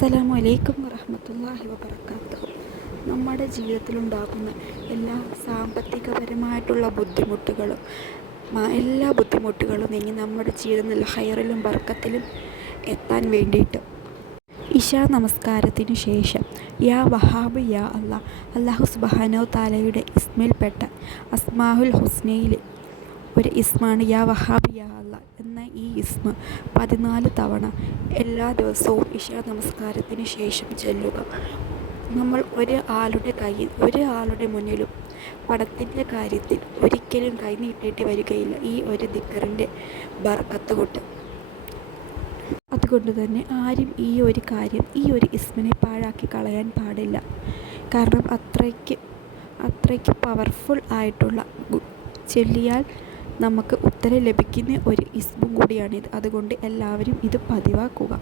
അസ്സലാമു അലൈക്കും വറഹ്മത്തുള്ളാഹി വബറകാതുഹു. നമ്മുടെ ജീവിതത്തിലുണ്ടാകുന്ന എല്ലാ സാമ്പത്തികപരമായിട്ടുള്ള ബുദ്ധിമുട്ടുകളും എല്ലാ ബുദ്ധിമുട്ടുകളും നീങ്ങി നമ്മുടെ ജീവിതം നല്ല ഹൈറിലും ബർക്കത്തിലും എത്താൻ വേണ്ടിയിട്ട് ഇശാ നമസ്കാരത്തിനു ശേഷം യാ വഹാബ് യാ അല്ലാഹ്, അല്ലാഹു സുബ്ഹാനഹു തആലയുടെ ഇസ്മിൽപ്പെട്ട അസ്മാഉൽ ഹുസ്നയിൽ ഒരു ഇസ്മാണ് യാ വഹാബ് യാ അല്ലാഹ് എന്ന ഈ ഇസ്മ 14 തവണ എല്ലാ ദിവസവും ഇശാ നമസ്കാരത്തിന് ശേഷം ചൊല്ലുക. നമ്മൾ ഒരാളുടെ മുന്നിലും പണത്തിൻ്റെ കാര്യത്തിൽ ഒരിക്കലും കൈനീട്ടേണ്ടി വരികയില്ല ഈ ഒരു ദിക്റിൻ്റെ ബർക്കത്ത് കൊണ്ട്. അതുകൊണ്ട് തന്നെ ആരും ഈ ഒരു ഇസ്മിനെ പാഴാക്കി കളയാൻ പാടില്ല. കാരണം അത്രയ്ക്ക് പവർഫുൾ ആയിട്ടുള്ള, ചൊല്ലിയാൽ നമുക്ക് ഉത്തരം ലഭിക്കുന്ന ഒരു ഇസ്മും കൂടിയാണിത്. അതുകൊണ്ട് എല്ലാവരും ഇത് പതിവാക്കുക.